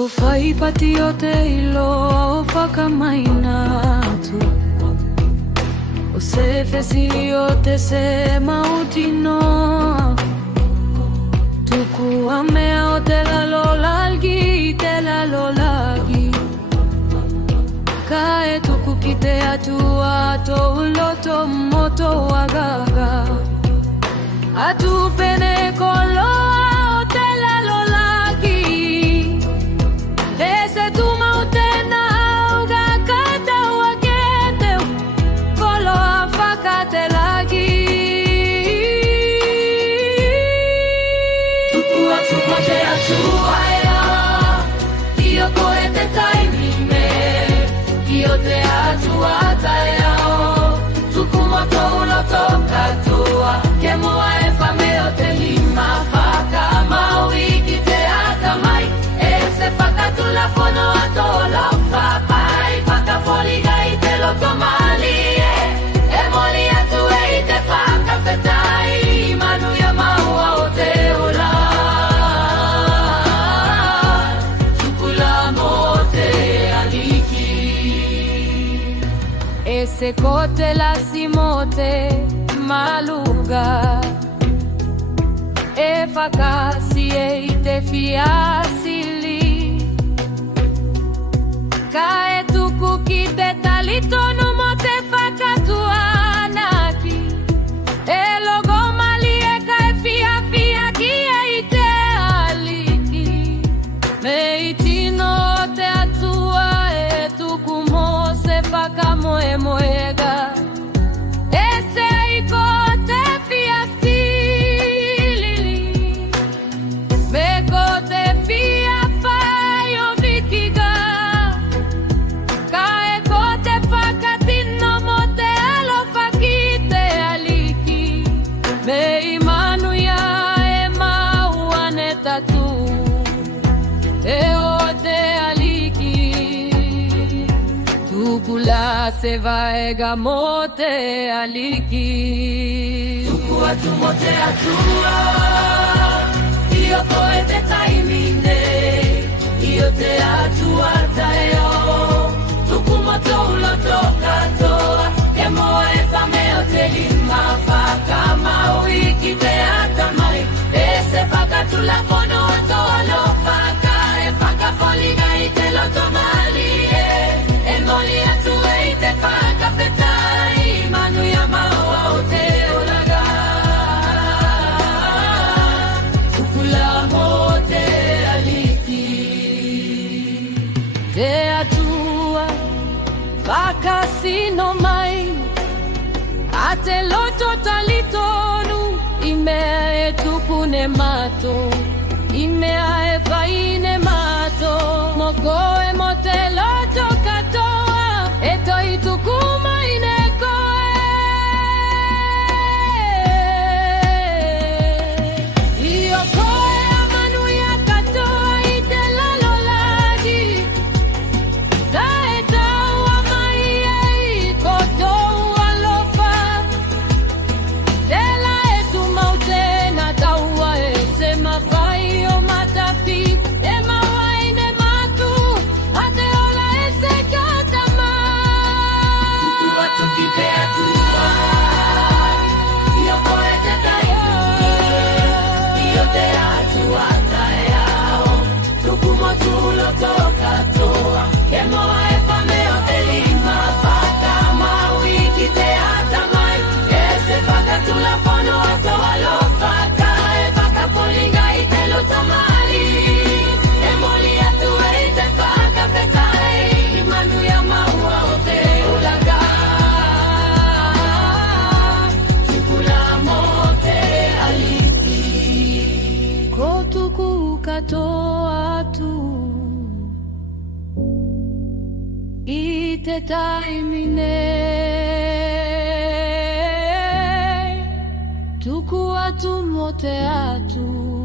Kufai pati yote ilo faka mainatu Usefe si yote se mautino Tuku ameo te la lolagi Kae tuku kite atua to uloto moto wagaga Atu pene kolo Ese kote la simote maluga Efakasi eite fiasili Kae tuku kite talitono mote fakatuanaki Elogo malie kae fia kia ite aliki Meitino te atua tuku mose fakamoemoega Ese ikote fiasilili Mekote fia fayo vikiga Kae kote fakatino mote alofakite aliki Meimanu ya ema uanetatu Eote aliki Tukula sevaega mote aliki Tukua tumote atua Iyo koete taimine Iyo te atua tayo Tukumoto ulotoka toa Kemoa efameo te lima Faka mawiki te atamai Ese faka tulafono toa lo faka Efaka foliga ite lotomali Emoli atue ite faka fetai Manu ya maua ute ulaga Tukula mote aliki Te atua Faka sino mai Ate loto talitonu Imea etukune mato Imea efaine mato Mokoe mote loto katoa Eto itukuma inekoe Iyo koe amanu ya katoa ite lalolagi Taeta wa maie ikoto walofa Tela etu mautena taua ese mafaio matafi Ema waine matu Ate ola ese katama Tukua tukite atua Iyo koete taimine Iyo te atua tayao Tukumotu ulotoka toa Kemoa efameo te lima Faka mawiki te atamai Ese faka tulafono atoa lo faka Efaka folinga ite lotomali Emoli atue ite faka fetai Imanu ya maua ute ulaga Tukula mote aliki Kotuku katoa tu Ite taimine Tuku atu mote atu